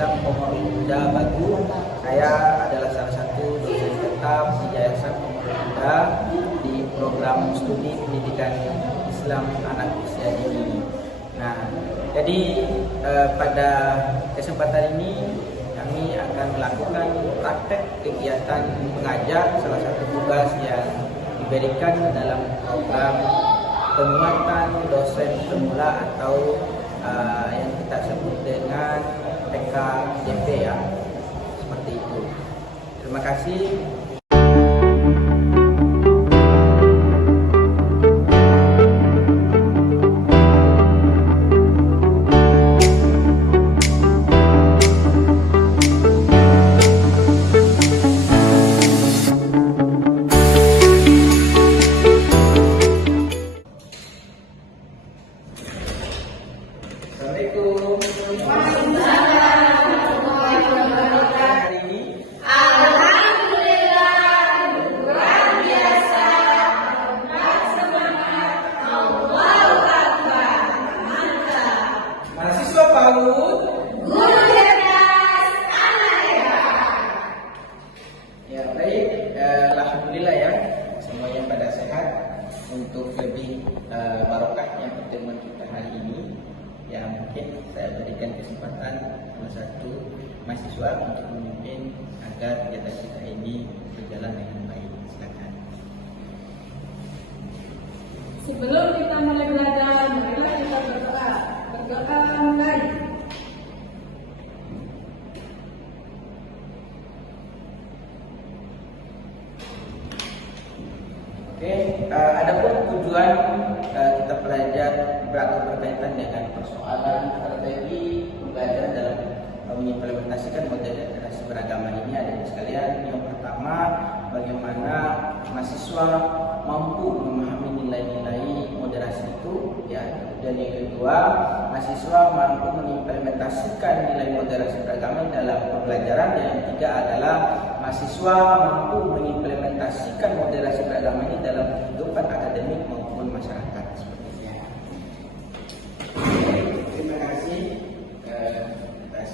Islam Komarul Huda Bagu. Saya adalah salah satu dosen tetap di Yayasan Komarul Huda di program studi pendidikan Islam anak usia dini. Nah, jadi pada kesempatan ini kami akan melakukan praktek kegiatan mengajar, salah satu tugas yang diberikan dalam program penguatan dosen pemula atau yang kita sebut dengan PKJP ya, seperti itu. Terima kasih. Assalamualaikum. Hari ini Alhamdulillah luar biasa, semangat, Allahu Akbar, mantap. mahasiswa PAUD, Guru cerdas, anak hebat. ya baik, alhamdulillah ya semuanya pada sehat. Untuk lebih barokahnya pertemuan kita hari ini, ya mungkin saya berikan kesempatan salah satu mahasiswa untuk memimpin agar kegiatan kita ini berjalan dengan baik. Silakan. Sebelum kita mulai belajar, marilah kita berdoa. Berdoa mulai. Oke, adapun tujuan kita belajar berkaitan dengan persoalan strategi belajar dalam mengimplementasikan model literasi beragama ini ada sekalian. Yang pertama, bagaimana mahasiswa mampu memahami nilai-nilai moderasi itu, ya. Dan yang kedua, mahasiswa mampu mengimplementasikan nilai moderasi beragama dalam pembelajaran. Dan yang ketiga adalah mahasiswa mampu mengimplementasikan moderasi beragama ini dalam kehidupan akademik maupun masyarakat. Sepertinya. Terima kasih atas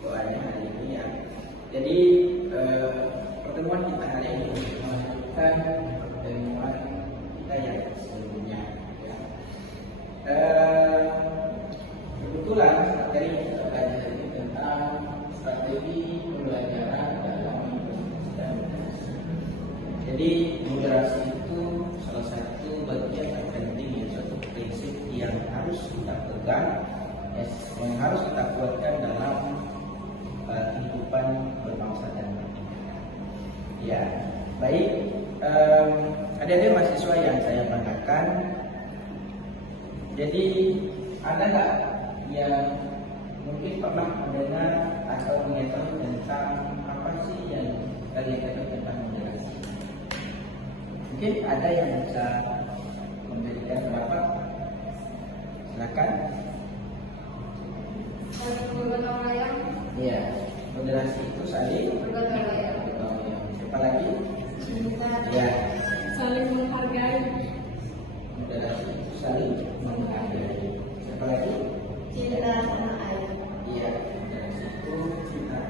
doanya hari ini ya. Jadi pertemuan kita hari ini melanjutkan pertemuan kita yang sebelumnya. Ya. Kebetulan materi yang kita belajar ini tentang strategi pembelajaran dalam implementasi moderasi. Jadi moderasi itu salah satu bagian terpenting ya, suatu prinsip yang harus kita pegang, yang harus kita kuatkan dalam kehidupan berbangsa dan bernegara. Ya, baik. Adik-adik mahasiswa yang saya banggakan. Jadi ada nggak yang mungkin pernah mendengar atau mengetahui tentang apa sih yang kalian ketahui tentang moderasi? Mungkin ada yang bisa memberikan pendapat. Silakan. Saling bergotong royong. Iya, moderasi itu saling Bergotong royong. Siapa lagi? Cinta. Ya, Saling menghargai. moderasi itu saling menghargai. Siapa lagi? Cinta tanah air. Iya, moderasi itu cinta.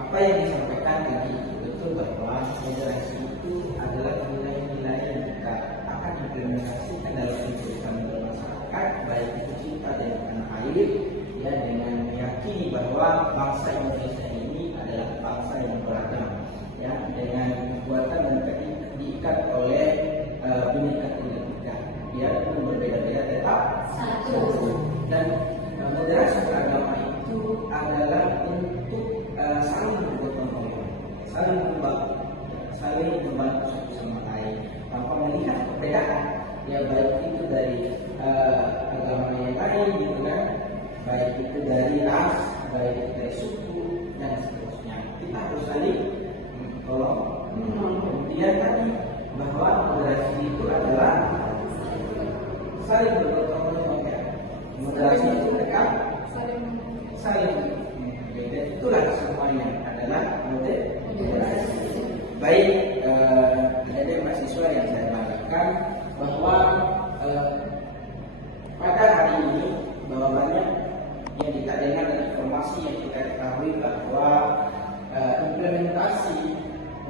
Apa yang disampaikan tadi betul bahwa moderasi itu adalah nilai-nilai yang kita akan implementasikan dalam kehidupan bermasyarakat, baik itu cinta dengan tanah air, ya, dengan meyakini bahwa bangsa Indonesia ini adalah bangsa yang beragam, ya, dengan kekuatan dan diikat oleh Bhinneka Tunggal Ika, ya, pun berbeda-beda tetap Satu. dan moderasi beragama itu adalah untuk saling bergotong royong, saling membantu satu sama lain tanpa melihat perbedaan, ya, baik itu dari agama yang lain gitu kan, baik itu dari ras, baik itu dari suku dan seterusnya. Kita harus saling tolong. Kemudian tadi bahwa moderasi itu adalah saling bergotong royong, ya. Moderasi itu mereka saling beda, itulah semuanya adalah moderasi. Baik, ada mahasiswa yang saya banggakan bahwa pada hari ini bahwa banyak yang kita dengar dari informasi informasi yang kita ketahui bahwa implementasi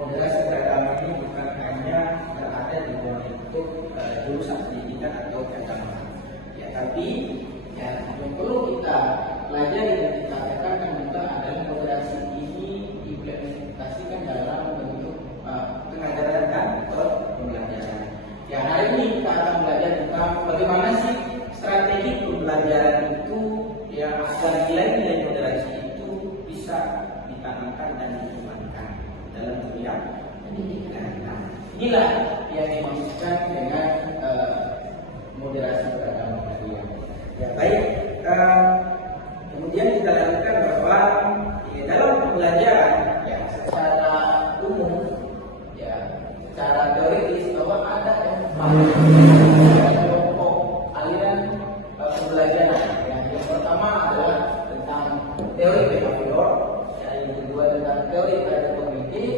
moderasi beragama ini bukan hanya berada di bawah bentuk jurusan pendidikan atau keagamaan, ya, tapi ya, yang perlu kita pelajari dan kita tekankan juga adalah moderasi ini diimplementasikan dalam bentuk pengajaran dan pembelajaran. Ya, hari ini kita akan belajar tentang bagaimana sih strategi pembelajaran itu yang agar nilai-nilai moderasi itu bisa ditanamkan dan dikembangkan dalam dunia pendidikan. Nah, inilah yang dimaksudkan dengan moderasi beragama tadi. Ya, baik. Kemudian kita lanjutkan bahwa dalam pembelajaran ya secara umum ya secara teoritis bahwa ada kelompok aliran pembelajaran. Ya, yang pertama adalah tentang teori behavior, ya, yang kedua tentang teori belajar kognitif,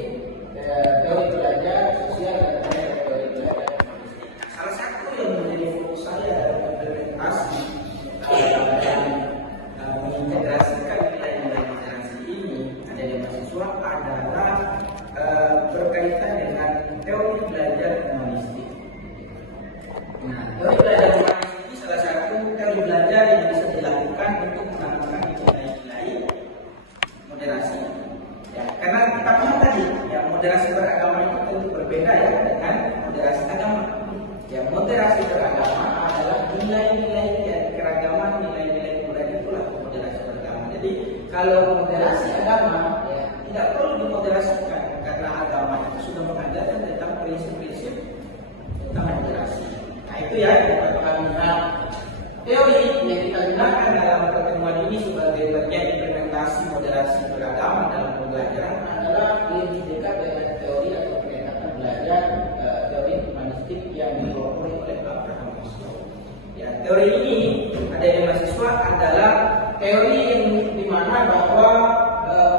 teori belajar sosial, dan teori belajar humanistik. Salah satu yang menjadi fokus saya dalam implementasi mengintegrasikan nilai-nilai moderasi ini ada di mahasiswa adalah berkaitan dengan teori belajar humanistik. Nah, teori belajar humanistik ini salah satu teori belajar yang bisa dilakukan untuk menanamkan nilai-nilai moderasi. Ya, karena kita paham tadi, ya, moderasi beragama itu tentu berbeda ya dengan moderasi agama. Ya, moderasi beragama adalah nilai-nilai ya, keragaman, nilai-nilai budaya itulah moderasi beragama. Jadi kalau moderasi agama ya tidak perlu dimoderasikan karena agama itu sudah mengajarkan tentang prinsip-prinsip tentang moderasi. Nah, itu ya yang kita pahami. Nah, teori yang kita gunakan dalam pertemuan ini sebagai bagian implementasi moderasi beragama dalam pembelajaran adalah lebih dekat dengan teori atau pendekatan belajar teori humanistik yang didorong oleh Abraham Maslow. Ya, teori ini ada di mahasiswa adalah teori yang dimana bahwa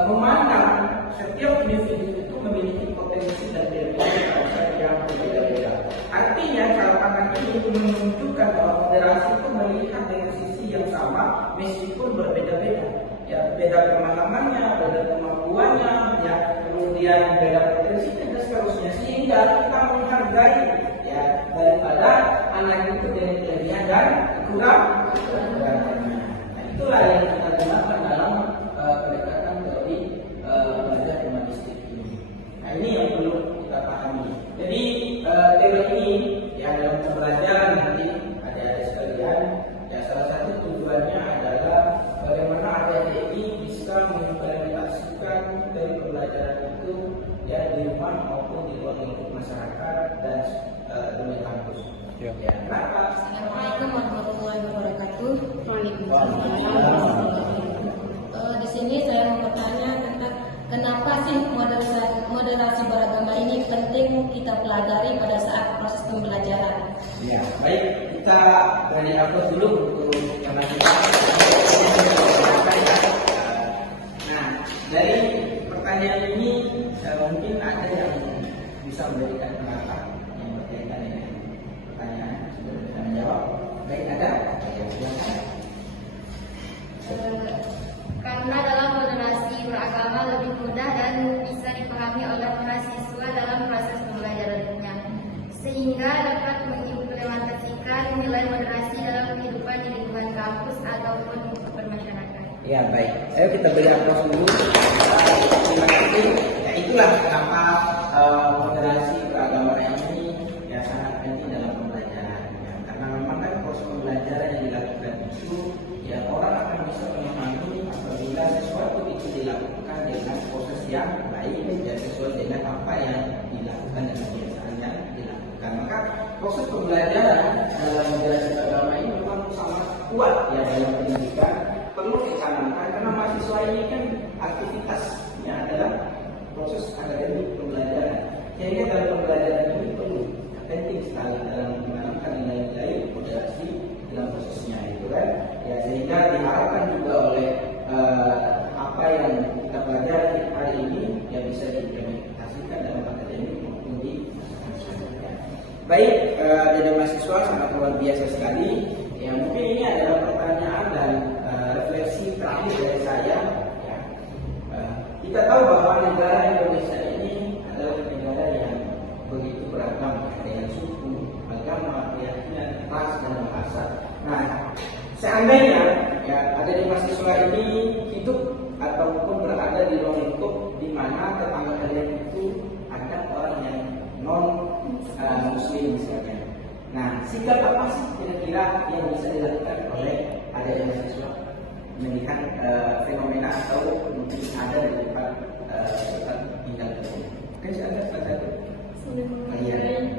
memandang setiap individu itu memiliki potensi dan kelebihan yang berbeda-beda. Artinya cara pandang ini menunjukkan bahwa moderasi itu melihat dengan sisi yang sama meskipun berbeda-beda. Ya, beda pemahamannya, beda kemampuannya, ya, kemudian beda potensinya dan seterusnya, sehingga kita menghargai ya daripada anak itu dengan kelebihan dan kekurangannya. Nah, itulah yang kita gunakan dalam pendekatan teori belajar humanistik ini. Nah, ini yang perlu kita pahami. Jadi teori ini ya dalam pembelajaran nanti adik-adik sekalian, ya salah satu tujuannya adalah bagaimana adik-adik ini bisa mengimplementasikan dari pembelajaran itu ya di rumah maupun di luar lingkup masyarakat dan dunia kampus. Ya, kenapa? Assalamualaikum warahmatullahi wabarakatuh. Di sini saya mau bertanya tentang kenapa sih moderasi beragama ini penting kita pelajari pada saat proses pembelajaran. Ya, baik, kita dari upload dulu untuk yang kita. Nah, dari pertanyaan ini mungkin ada yang bisa memberikan pendapat yang berkaitan dengan pertanyaan sebelum kita menjawab. Baik, ada? Ya, silakan. Karena dalam moderasi beragama lebih mudah dan bisa dipahami oleh mahasiswa dalam proses pembelajarannya, sehingga dapat mengimplementasikan nilai moderasi dalam kehidupan di lingkungan kampus ataupun bermasyarakat. Ya, baik. Ayo kita beri aplaus dulu. Terima kasih. Ya, itulah kenapa moderasi beragama ini ya sangat penting dalam pembelajaran. Ya, karena memang kan proses pembelajaran yang dilakukan itu ya orang akan bisa memahami apabila sesuatu itu dilakukan dengan proses yang baik dan sesuai dengan apa yang dilakukan dan kebiasaan yang dilakukan. Maka proses pembelajaran dalam moderasi agama ini memang sangat kuat ya dalam pendidikan, perlu dicanangkan karena mahasiswa ini kan aktivitasnya adalah proses akademik pembelajaran. Sehingga dalam pembelajaran ini perlu penting sekali dalam menanamkan nilai-nilai moderasi dalam prosesnya itu kan. Ya, sehingga diharapkan juga oleh apa yang kita pelajari hari ini yang bisa diimplementasikan dalam akademik maupun di masyarakat. Baik, jadi mahasiswa sangat luar biasa sekali. Ya, mungkin ini adalah pertanyaan dan refleksi terakhir dari saya Kita tahu bahwa negara Indonesia ini adalah negara yang begitu beragam, dengan suku, agama, keyakinan, ras dan bahasa. Nah, seandainya ya ada di mahasiswa ini hidup ataupun berada di ruang lingkup di mana tetangga kalian itu ada orang yang non muslim misalnya. Nah, sikap apa sih kira-kira yang bisa dilakukan oleh adik mahasiswa melihat fenomena atau mungkin ada di tempat tinggal itu? Kan ada pada kalian.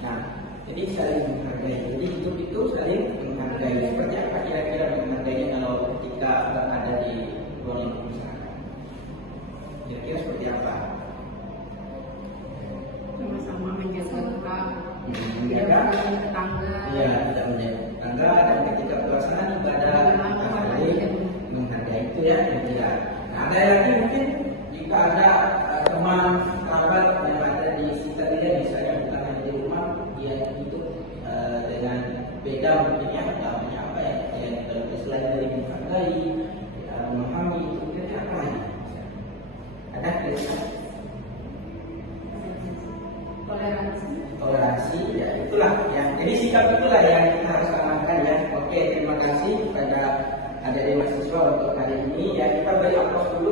Nah, jadi saling menghargai. Jadi hidup itu saling menghargai. Seperti apa kira-kira menghargai kalau ketika berada di ruang lingkup masyarakat? Kira-kira seperti apa? Sama-sama menjaga Menjaga tetangga. Iya, tidak menjaga tetangga dan ketika pelaksanaan ibadah saling menghargai itu ya. Tidak. Nah, ada lagi mungkin jika ada teman kerabat yang ada di sekitar dia, misalnya bukan hanya di rumah, dia hidup dengan beda mungkin ya, namanya apa ya? Yang selain dari menghargai, memahami itu kira-kira apa ya? Ada kira-kira? Toleransi, ya itulah yang jadi sikap itulah yang kita harus tanamkan ya. Oke, terima kasih kepada adik-adik mahasiswa untuk hari ini ya. Kita beri aplaus dulu